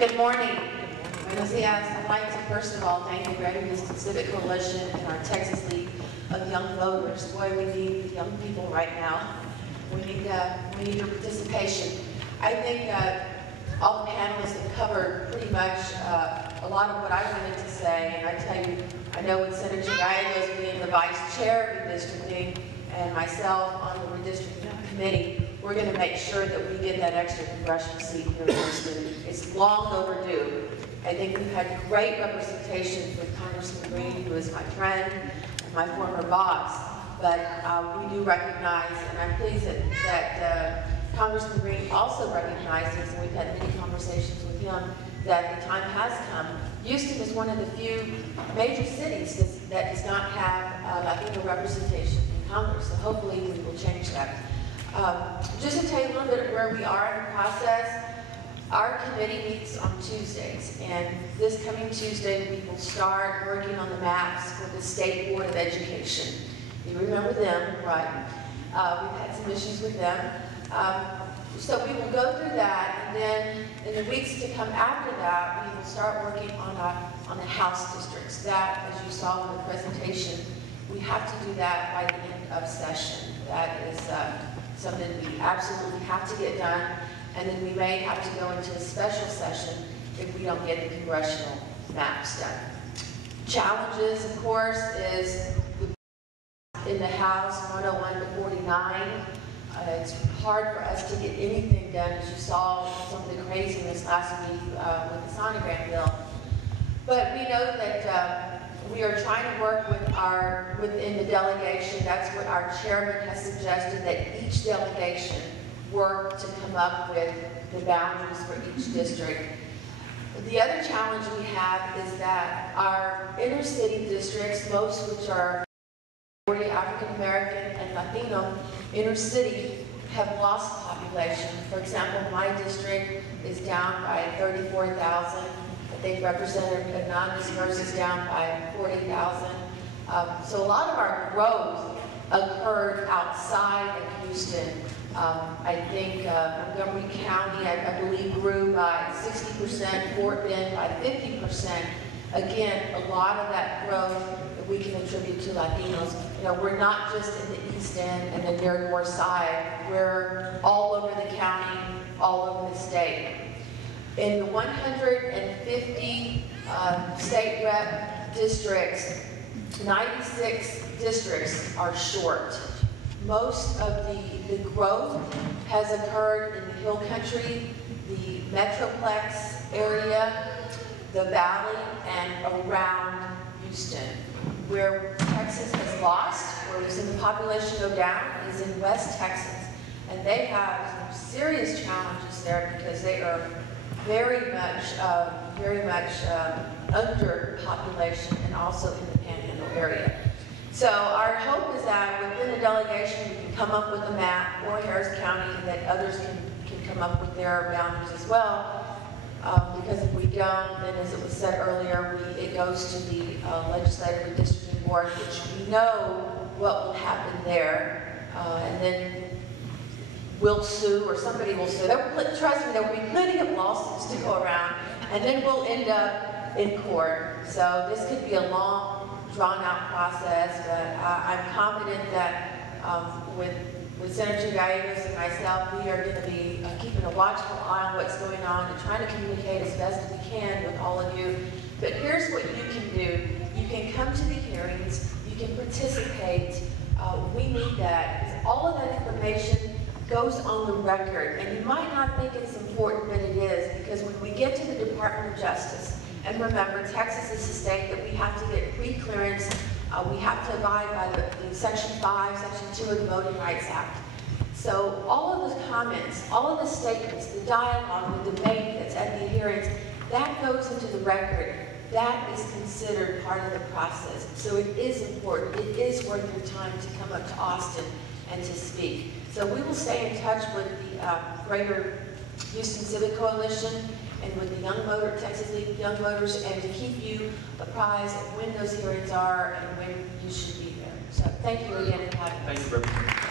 Good morning. Buenos dias. I'd like to first of all thank the Redistricting Civic Coalition and our Texas League of Young Voters. Boy, we need the young people right now. We need your participation. I think all the panelists have covered pretty much a lot of what I wanted to say, and I tell you, I know with Senator Gallegos being the vice chair of redistricting and myself on the redistricting committee, we're going to make sure that we get that extra congressional seat here in Houston. It's long overdue. I think we've had great representation with Congressman Green, who is my friend and my former boss, but we do recognize, and I'm pleased that Congressman Green also recognizes, and we've had many conversations with him, that the time has come. Houston is one of the few major cities that does not have Latino representation in Congress, so hopefully we will change that. Just to tell you a little bit of where we are in the process, our committee meets on Tuesdays, and this coming Tuesday we will start working on the maps for the State Board of Education. You remember them, right? We've had some issues with them. So we will go through that, and then in the weeks to come after that, we will start working on the House districts. That, as you saw in the presentation, we have to do that by the end of session. That is something we absolutely have to get done, and then we may have to go into a special session if we don't get the congressional maps done. Challenges, of course, is in the House 101 to 49. It's hard for us to get anything done, as you saw some of the craziness last week with the sonogram bill. But we know that we are trying to work within the delegation. That's what our chairman has suggested, that each delegation work to come up with the boundaries for each district. The other challenge we have is that our inner city districts, most which are African American and Latino inner city, have lost population. For example, my district is down by 34,000. I think Representative non-diverse is down by 40,000. So a lot of our growth occurred outside of Houston. I think Montgomery County, I believe, grew by 60%, Fort Bend by 50%. Again, a lot of that growth we can attribute to Latinos. You know, we're not just in the East End and the near north side. We're all over the county, all over the state. In the 150 state rep districts, 96 districts are short. Most of the growth has occurred in the Hill Country, the Metroplex area, the Valley, and around Houston. Where Texas has lost, where we've seen the population go down, is in West Texas. And they have some serious challenges there because they are very much under population, and also in the Panhandle area. So our hope is that within the delegation we can come up with a map, or Harris County, and that others can come up with their boundaries as well. Because if we don't, then as it was said earlier, it goes to the Legislative Redistricting Board, which we know what will happen there, and then we'll sue, or somebody will sue. Trust me, there will be plenty of lawsuits to go around, and then we'll end up in court. So this could be a long, drawn-out process, but I'm confident that with Senator Gallegos and myself, we are going to be keeping a watchful eye on what's going on and trying to communicate as best as we can with all of you. But here's what you can do. You can come to the hearings. You can participate. We need that, because all of that information goes on the record. And you might not think it's important, but it is, because when we get to the Department of Justice, and remember, Texas is a state that we have to get pre-clearance. We have to abide by the Section 5, Section 2 of the Voting Rights Act. So all of the comments, all of the statements, the dialogue, the debate that's at the hearings, that goes into the record. That is considered part of the process. So it is important. It is worth your time to come up to Austin and to speak. So we will stay in touch with the Greater Houston Civic Coalition and with the Texas League of Young Voters, and to keep you apprised of when those hearings are and when you should be there. So thank you again, and have Thank you, Representative.